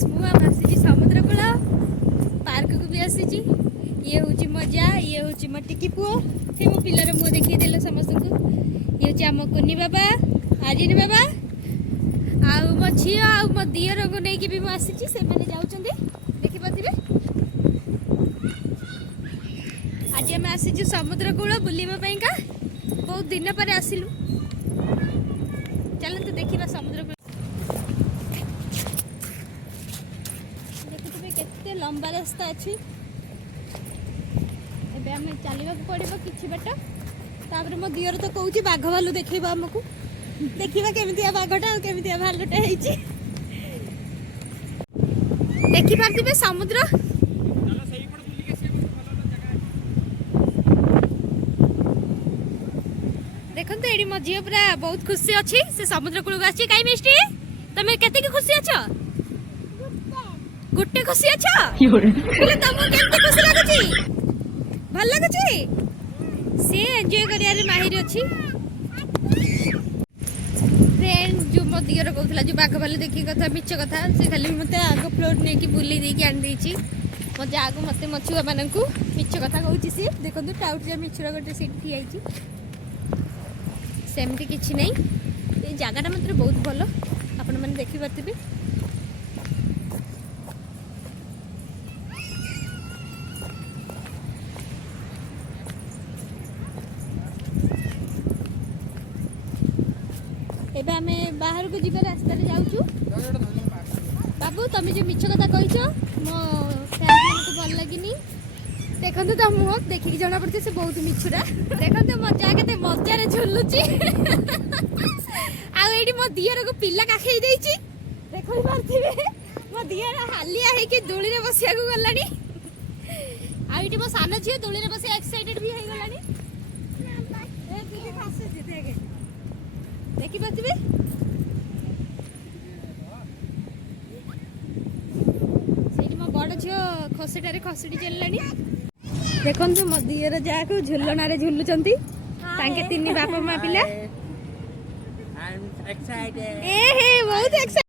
friends मुझे समुद्र cool park को भी आसी ये हूँ मजा ये हूँ मो टिकी पुओ ये मो पिलार मुँह देखी देल समस्त को ये हूँ आम कुनी बाबा आर्यन बाबा आउ मो झी आ मो दियर को लेकिन भी मुझे से देखिपे आज आम आसी समुद्र कूल बुलवाई का बहुत दिन पर आसिलु चलते देखा समुद्र कूल देखुए केते लंबा रास्ता अच्छी एबे हमें चलवा पड़ो कि बाट तापर मो दियर तो कौची बाघ भालू देखा आमको देखा केमिया बाघटा केमिया भालुटा देखिपे समुद्र देखो ये मो झी पूरा बहुत खुशी अच्छी से समुद्र कूल आसी कहीं मिष्टी तुम केते खुशी अच्छा गुट्टे खुशी अच्छा तुमको केमती खुशी लगुची भल लगुची सी एंजॉय करियारे माहिर अच्छी फ्रेंड जो मो दियर कहला जो बाघ भालू देखी कथा मिछ कथा से खाली मते आग फ्लोर नहीं कि बुली देकी आन देची मो जागो मते मछुआ माननकू मिछ कथा कहूची सी देखंतु टाउट जे मिछरा गोटे सीट थी आइची सेमती किछि नहीं ये जगहटा मात्र बहुत भल आपण मैंने देखी पार्थिबे एबे आमे बाहर को जीवा रास्ता रे जाउछु बाबू तुम जो मिछ कथा कहिछ मो फैमिली को भल लागिनी देखते तो मुह देखिक जना पड़े से बहुत मिछुरा देखते मजा के मजा झुलुची आईटी मो दियर को पिला काखई देछि देखि पारथिबे मो दियर हालिया है कि दोली रे बसिया को गलानी आईटी मो सान छी दोली रे बसिया एक्साइटेड भी है गलानी ए दिदी खासे जी देखे देखि पारथिबे सेठी मो बड़ झियो खसेटारे खसडी चललानी देखो मो दियर जाको झुलना झुलुचंती तांके तीन बापा माँ पिला बहुत एक्साइटेड